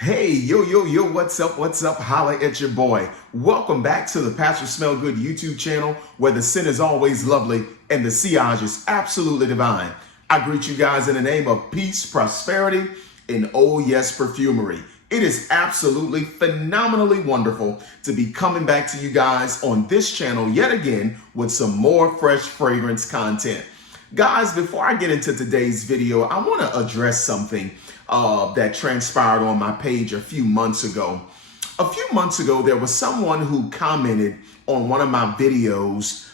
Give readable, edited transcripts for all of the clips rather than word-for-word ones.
Hey, yo, what's up? Holla at your boy. Welcome back to the Pastor Smell Good YouTube channel where the sin is always lovely and the sillage is absolutely divine. I greet you guys in the name of peace, prosperity, and oh yes, perfumery. It is absolutely phenomenally wonderful to be coming back to you guys on this channel yet again with some more fresh fragrance content. Guys, before I get into today's video, I want to address something that transpired on my page a few months ago. A few months ago, there was someone who commented on one of my videos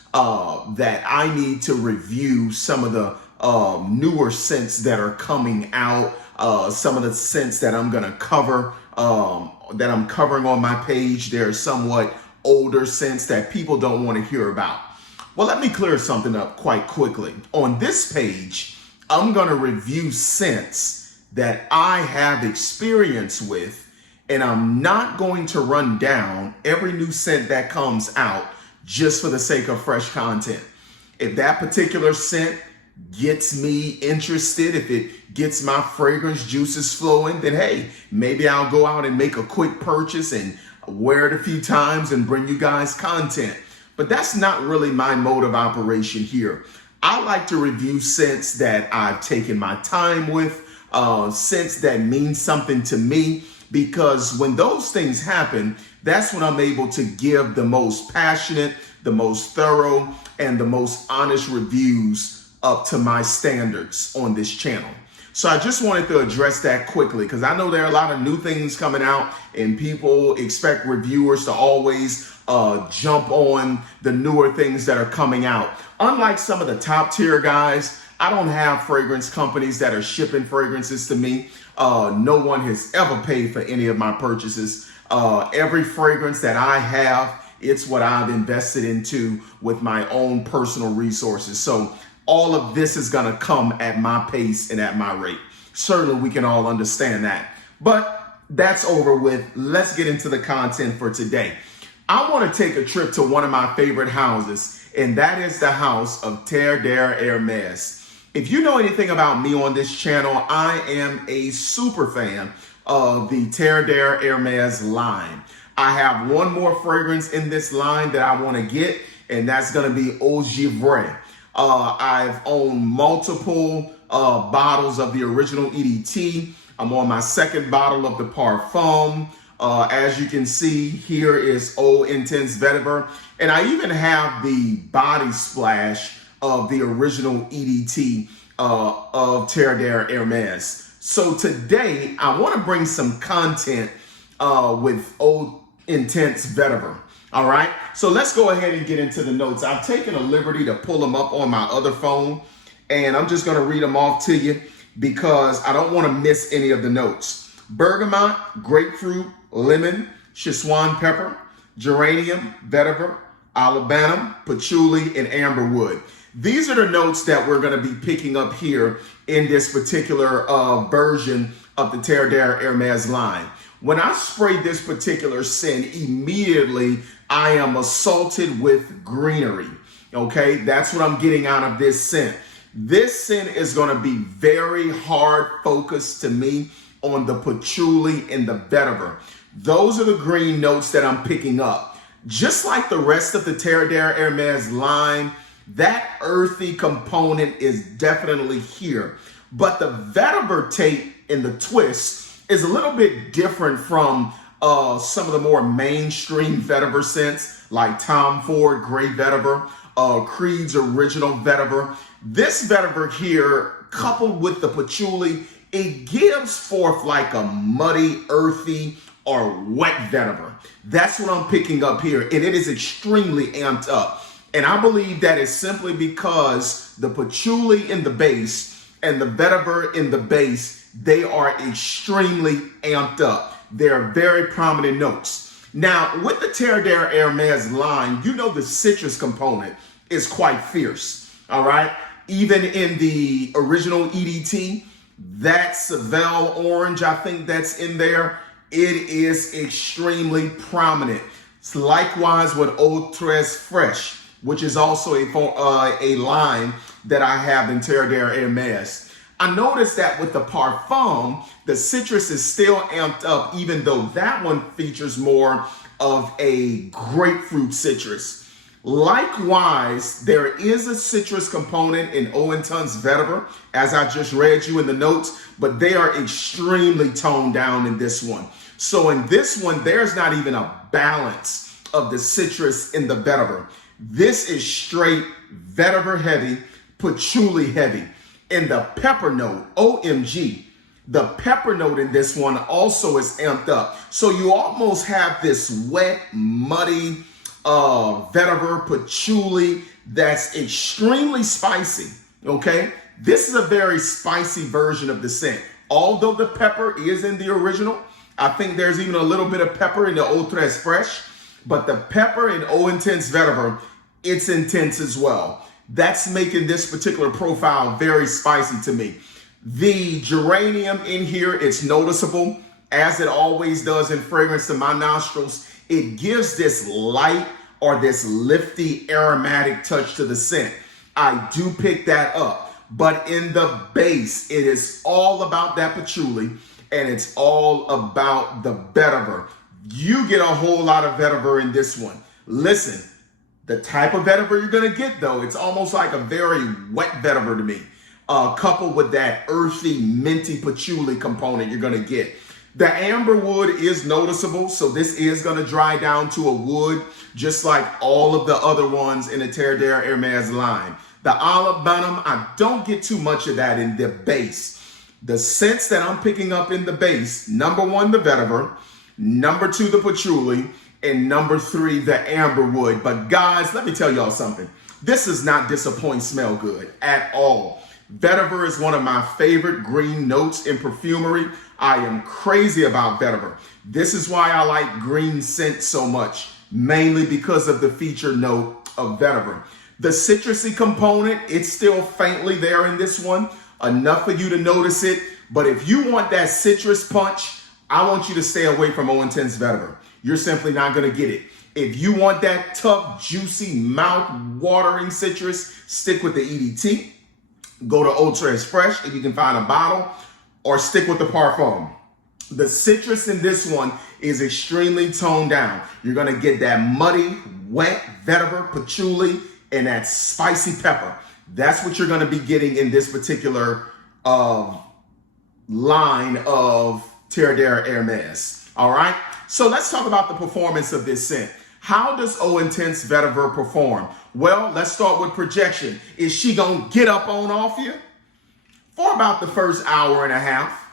that I need to review some of the newer scents that are coming out, some of the scents that I'm going to cover, that I'm covering on my page. They're somewhat older scents that people don't want to hear about. Well, let me clear something up quite quickly. On this page, I'm going to review scents that I have experience with, and I'm not going to run down every new scent that comes out just for the sake of fresh content. If that particular scent gets me interested, if it gets my fragrance juices flowing, then hey, maybe I'll go out and make a quick purchase and wear it a few times and bring you guys content. But that's not really my mode of operation here. I like to review scents that I've taken my time with, scents that mean something to me, because when those things happen, that's when I'm able to give the most passionate, the most thorough, and the most honest reviews up to my standards on this channel. So I just wanted to address that quickly because I know there are a lot of new things coming out and people expect reviewers to always jump on the newer things that are coming out. Unlike some of the top tier guys, I don't have fragrance companies that are shipping fragrances to me. No one has ever paid for any of my purchases. Every fragrance that I have, it's what I've invested into with my own personal resources. So all of this is going to come at my pace and at my rate. Certainly we can all understand that. But that's over with. Let's get into the content for today. I want to take a trip to one of my favorite houses, and that is the house of Terre Hermes. If you know anything about me on this channel, I am a super fan of the Terre Hermes line. I have one more fragrance in this line that I want to get, and that's going to be Vetiver. I've owned multiple bottles of the original EDT. I'm on my second bottle of the Parfum. As you can see, here is Eau Intense Vetiver. And I even have the body splash of the original EDT of Terre Hermes. So today, I want to bring some content with Eau Intense Vetiver. All right, so let's go ahead and get into the notes. I've taken a liberty to pull them up on my other phone, and I'm just going to read them off to you because I don't want to miss any of the notes. Bergamot, grapefruit, lemon, Szechuan pepper, geranium, vetiver, olibanum, patchouli, and amberwood. These are the notes that we're going to be picking up here in this particular version of the Terre Hermes line. When I spray this particular scent, immediately I am assaulted with greenery. Okay, that's what I'm getting out of this scent. This scent is going to be very hard focused to me on the patchouli and the vetiver. Those are the green notes that I'm picking up. Just like the rest of the Terre Hermes line, that earthy component is definitely here. But the vetiver take in the twist is a little bit different from some of the more mainstream vetiver scents like Tom Ford Grey Vetiver, Creed's Original Vetiver. This vetiver here, coupled with the patchouli, it gives forth like a muddy, earthy, or wet vetiver. That's what I'm picking up here, and it is extremely amped up. And I believe that is simply because the patchouli in the base and the vetiver in the base, they are extremely amped up. They're very prominent notes. Now, with the Terre Hermes line, you know the citrus component is quite fierce, all right? Even in the original EDT, that Seville orange, I think that's in there, it is extremely prominent. It's likewise with Eau Très Fresh, which is also a line that I have in Terre Hermes. I noticed that with the Parfum, the citrus is still amped up, even though that one features more of a grapefruit citrus. Likewise, there is a citrus component in Owen Ton's Vetiver, as I just read you in the notes, but they are extremely toned down in this one. So in this one, there's not even a balance of the citrus in the Vetiver. This is straight vetiver heavy, patchouli heavy. In the pepper note, OMG, the pepper note in this one also is amped up. So you almost have this wet, muddy vetiver patchouli that's extremely spicy, okay? This is a very spicy version of the scent. Although the pepper is in the original, I think there's even a little bit of pepper in the Eau Tres Fresh, but the pepper in Eau Intense Vetiver, it's intense as well. That's making this particular profile very spicy to me. The geranium in here, it's noticeable, as it always does in fragrance to my nostrils. It gives this light or this lifty aromatic touch to the scent. I do pick that up, but in the base, it is all about that patchouli and it's all about the vetiver. You get a whole lot of vetiver in this one. Listen, the type of vetiver you're gonna get though, it's almost like a very wet vetiver to me, coupled with that earthy, minty patchouli component you're gonna get. The amber wood is noticeable, so this is gonna dry down to a wood, just like all of the other ones in the Terre Hermes line. The olive venom, I don't get too much of that in the base. The scents that I'm picking up in the base, number one, the vetiver, number two, the patchouli, and number three, the amber wood. But guys, let me tell y'all something. This does not disappoint smell good at all. Vetiver is one of my favorite green notes in perfumery. I am crazy about vetiver. This is why I like green scent so much, mainly because of the feature note of vetiver. The citrusy component, it's still faintly there in this one, enough for you to notice it. But if you want that citrus punch, I want you to stay away from Eau Intense Vetiver. You're simply not gonna get it. If you want that tough, juicy, mouth-watering citrus, stick with the EDT. Go to Eau Tres Fresh if you can find a bottle, or stick with the Parfum. The citrus in this one is extremely toned down. You're gonna get that muddy, wet vetiver, patchouli, and that spicy pepper. That's what you're gonna be getting in this particular line of Terre Hermes, all right? So let's talk about the performance of this scent. How does Eau Intense Vetiver perform? Well, let's start with projection. Is she gonna get up on off you? For about the first hour and a half,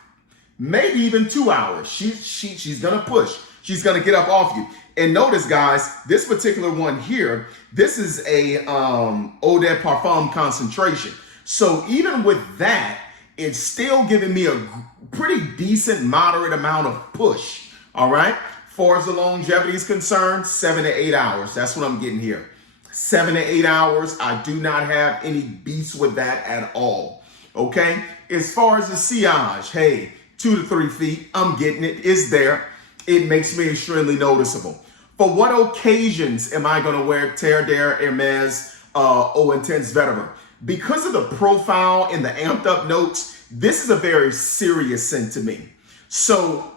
maybe even 2 hours. She's gonna push. She's gonna get up off you. And notice, guys, this particular one here, this is a Eau de Parfum concentration. So even with that, it's still giving me a pretty decent, moderate amount of push, all right? Far as the longevity is concerned, 7 to 8 hours. That's what I'm getting here. 7 to 8 hours. I do not have any beats with that at all, okay? As far as the sillage, hey, 2 to 3 feet, I'm getting it. It's there. It makes me extremely noticeable. For what occasions am I gonna wear Terre Hermes Eau Intense Vetiver? Because of the profile and the amped up notes, this is a very serious scent to me. So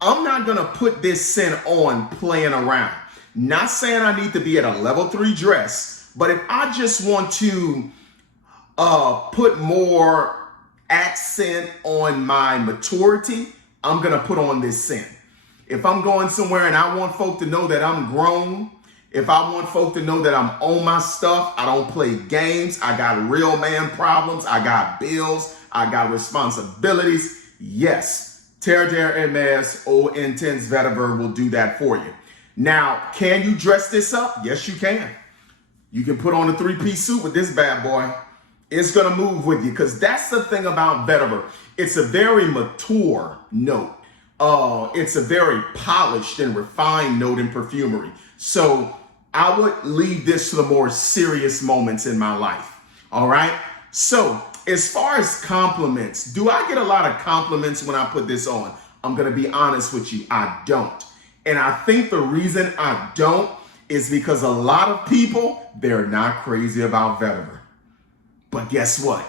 I'm not gonna put this scent on playing around. Not saying I need to be at a level 3 dress, but if I just want to put more accent on my maturity, I'm gonna put on this scent. If I'm going somewhere and I want folk to know that I'm grown, if I want folk to know that I'm on my stuff, I don't play games, I got real man problems, I got bills, I got responsibilities, yes, Terre Hermes Eau Intense Vetiver will do that for you. Now, can you dress this up? Yes, you can. You can put on a 3-piece suit with this bad boy. It's gonna move with you, because that's the thing about vetiver. It's a very mature note. It's a very polished and refined note in perfumery. So I would leave this to the more serious moments in my life. All right. So as far as compliments, do I get a lot of compliments when I put this on? I'm going to be honest with you. I don't. And I think the reason I don't is because a lot of people, they're not crazy about vetiver. But guess what?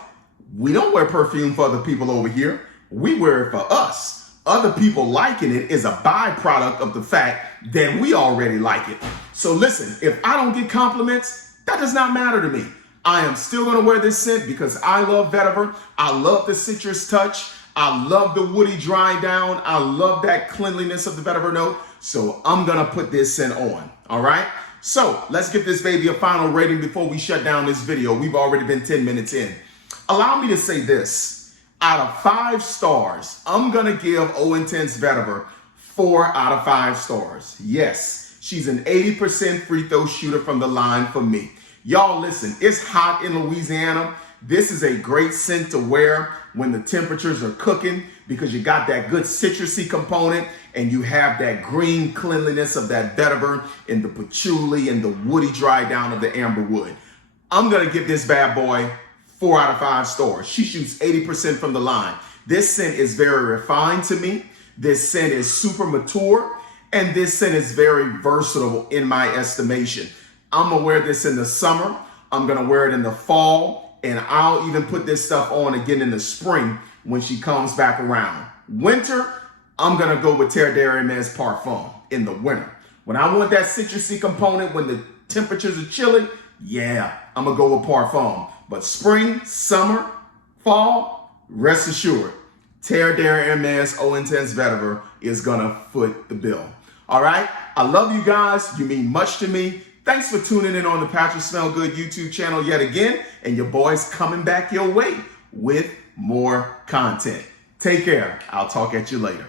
We don't wear perfume for other people over here. We wear it for us. Other people liking it is a byproduct of the fact that we already like it. So listen, if I don't get compliments, that does not matter to me. I am still going to wear this scent because I love Vetiver. I love the citrus touch. I love the woody dry down. I love that cleanliness of the Vetiver note. So I'm going to put this scent on. All right. So let's give this baby a final rating before we shut down this video. We've already been 10 minutes in. Allow me to say this. Out of 5 stars, I'm going to give O Intense Vetiver 4 out of 5 stars. Yes, she's an 80% free throw shooter from the line for me. Y'all listen, it's hot in Louisiana. This is a great scent to wear when the temperatures are cooking because you got that good citrusy component and you have that green cleanliness of that vetiver and the patchouli and the woody dry down of the amberwood. I'm going to give this bad boy 4 out of 5 stars. She shoots 80% from the line. This scent is very refined to me. This scent is super mature, and this scent is very versatile in my estimation. I'm going to wear this in the summer. I'm going to wear it in the fall, and I'll even put this stuff on again in the spring when she comes back around. Winter, I'm going to go with Terre Parfum in the winter. When I want that citrusy component, when the temperatures are chilly, yeah, I'm going to go with Parfum. But spring, summer, fall, rest assured, Terre O Intense Vetiver is going to foot the bill. All right? I love you guys. You mean much to me. Thanks for tuning in on the Patrick Smell Good YouTube channel yet again. And your boy's coming back your way with more content. Take care. I'll talk at you later.